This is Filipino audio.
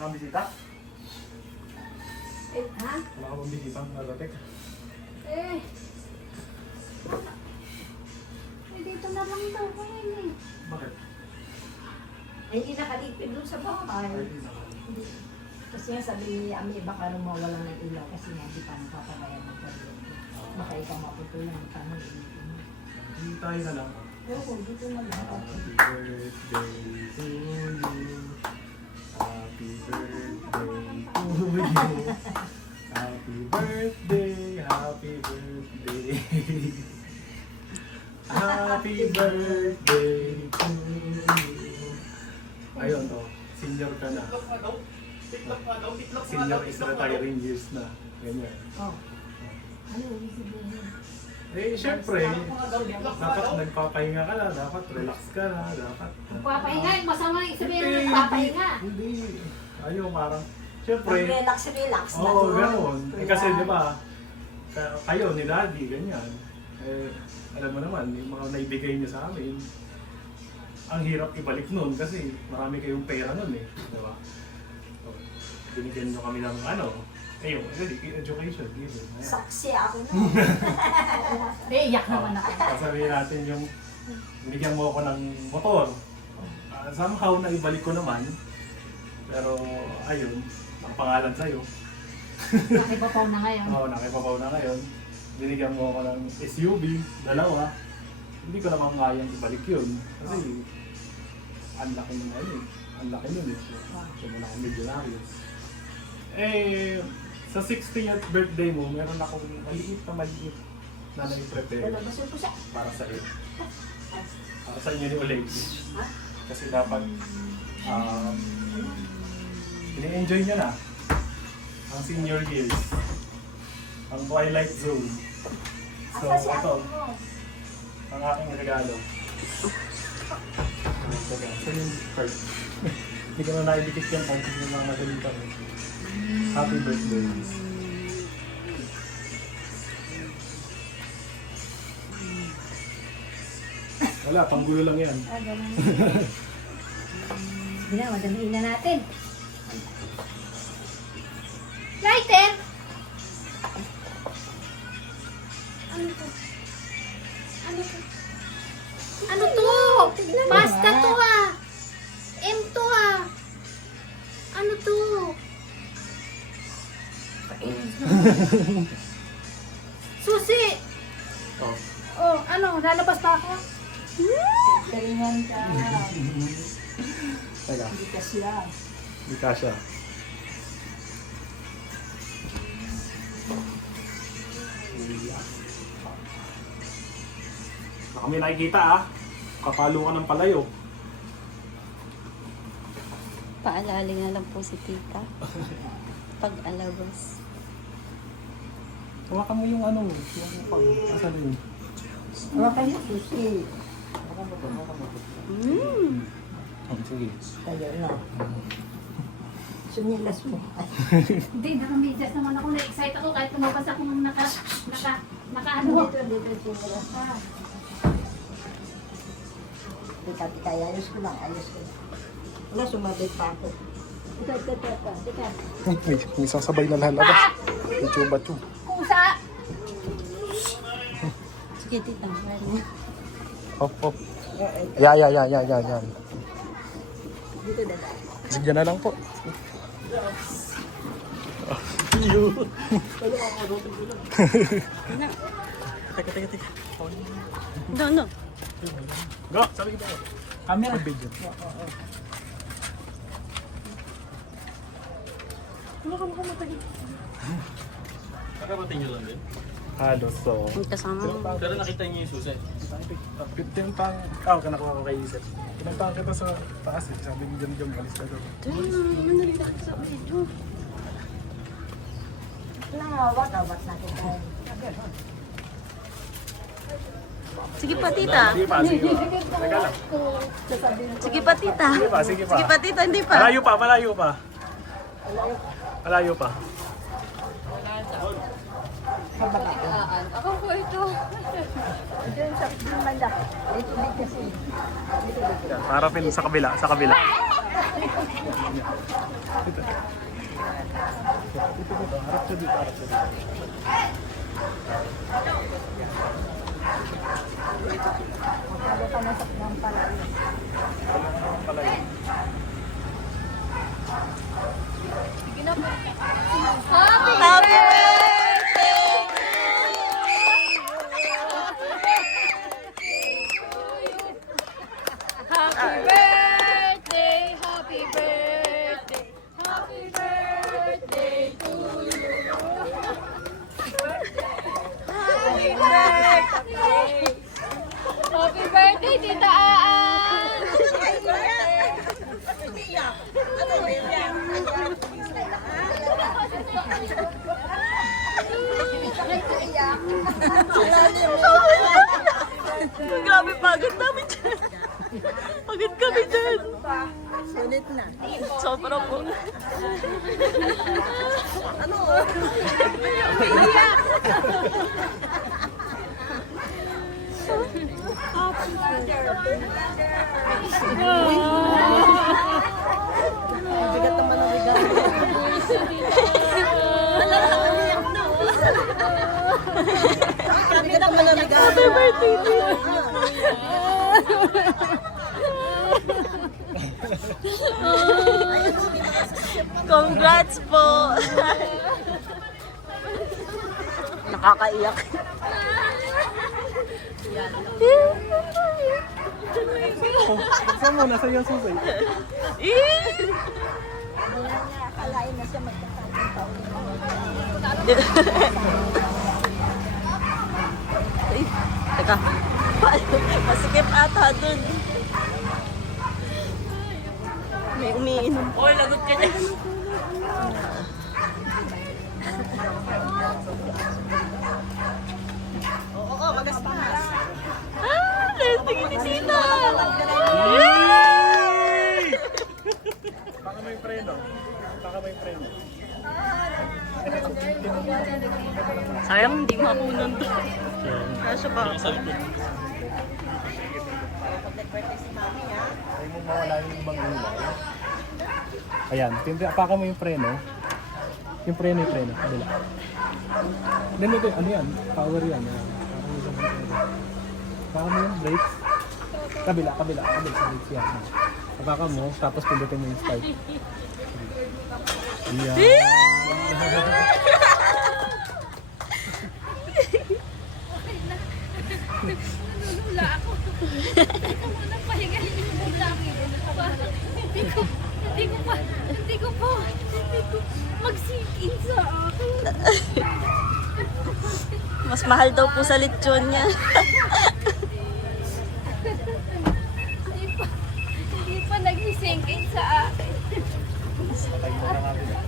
Ang bisita? Ha? Wala ka bang bisita? Nadatek? Eh, dito na lang daw ko yun eh. Bakit? Hindi nakalipid doon sa bahay. Kasi nga sabi ni Ami, baka mawalan ng ilaw kasi nga di pa nakapagayan ng pagluto. Baka ikaw maputulan ng tanong. Hindi tayo na lang. Oo, dito na lang. Happy birthday to you. Happy birthday to you. Happy birthday, happy birthday. Happy birthday to you. Ayun to, senior ka na. Senior is retiring years na. Ganyan. Oh. Ano yung sabihin? Eh, syempre, dapat nagpapahinga ka na, dapat relax ka na, dapat... Papahinga, masama yung sabihin na nagpapahinga. Hindi. Ayun, parang, syempre... Relax na Oo, doon. gano'n. Eh, kasi di ba, kayo ni Daddy, ganyan. Eh, alam mo naman, yung mga naibigay niyo sa amin, ang hirap ibalik nun kasi marami kayong pera nun eh. Di ba? So, binigyan nyo kami ng ano, ayun, education, given. Saksi ako na. Iyak naman ako. Sasabihin natin yung binigyan mo ako ng motor. Somehow na ibalik ko naman. Pero ayun, ang pangalan sa'yo. Nakipapaw na ngayon. Oo, nakipapaw na ngayon. Binigyan mo ako ng SUV, dalawa. Hindi ko naman kayang ibalik yun. Kasi ang laki ng ano eh. Ang laki nun eh. So muna akong milyonaryo. Eh, sa 60th birthday mo, meron akong maliit na nai-prepare Lalabasin ko siya. para sa iyo. Para sa inyo ni Oleg. Kasi dapat ini-enjoy nyo na ang senior years. Ang Twilight Zone. So, Asa si ito, ate mo? ang aking regalo. So, yung card. Hindi ko na naidikit yan kung hindi mo na nagalitan. Happy birthday. Wala, panggulo lang yan. Ganun. Hindi na, madamiin na natin. Lighter! Ano to? Ano to? Ano to? Pasta to ah! M to ah! Ano to? Susi! Oh. Oh, ano? Lalabas pa ako? Galingan ka. Teka, Hindi ka siya. hindi kasha. Na kami nakikita ah. Kapalo ka ng palayo. Paalala nga lang po si tita. Pag-alabas. Hawakan mo yung ano, yung pag, asan yun? Hawakan niyo, susi. Sige. Tayo na. Sunilas mo. Hindi, naka-medyas naman ako. Na-excite ako kahit tumabas ako ng naka-ano. Dito, sunilas ka. Tika, ayos ko lang. Wala, sumabit pa ako. Tika. May sasabay na lalabas. YouTube ba ito? Kusa! Sige tita, ready? Hop, hop. Yan. Dito, dada. Sige na lang po. Teka. No. Go, sabi kita. Camera video. Nakarating nyo lang din? Halos, so. Ang kasama mo. Pero nakita niyo yung susi. Pinintang, kanakuha ko kay Isip. Pinintang kita sa taas eh. Sabi ni Jom, alis na doon. Awat natin tayo. Sige pa tita. Sige pa. Teka lang. Sige pa tita. Sige pa. Sige pa tita, hindi pa. Malayo pa. Malayo pa. Ako po ito. Diyan sa banda. Dito kasi. Yan, para sa kabila. Ito. Ito ko. Harap siya dito. Harap siya dito. Sabi ka na sa ng pala. Pala yun. Happy birthday! Happy birthday, happy birthday, happy birthday to you. Happy birthday. Happy birthday, Tita Aan. Grabe, pagod namin dyan. Pagod kami dyan. Sulit na. Sobra po. Bigat naman ang regalo. Bigat naman ang regalo. Happy birthday to you. Congrats po. Nakakaiyak. Saan mo? Nasa iyo susay. Akalain na siya magkakaroon pa ulit. Ay, teka. Masikip ata dun. May umiinom. Oy, lagot ka dyan. Oo, magaspanas. Tingin ni Tita. Baka may preno. Baka may preno. Sayang, hindi makunan to. Kaso ba? Sa likod. Ay mo mawala yung ibang ilaw. Ayan, apaka mo yung preno. Yung preno. Kabila. Then ito, ano yan? Power yan. Apaka mo yung brakes. Kabila. Brakes yan. Apaka mo, tapos pindutin mo yung start. Ayan. Nulula ako. Unang pahinga, hinula ako. Hindi ko mag-sink-in sa akin. Mas mahal daw po sa lechon niya. Hindi pa nag-sink-in sa akin. Patay mo na natin.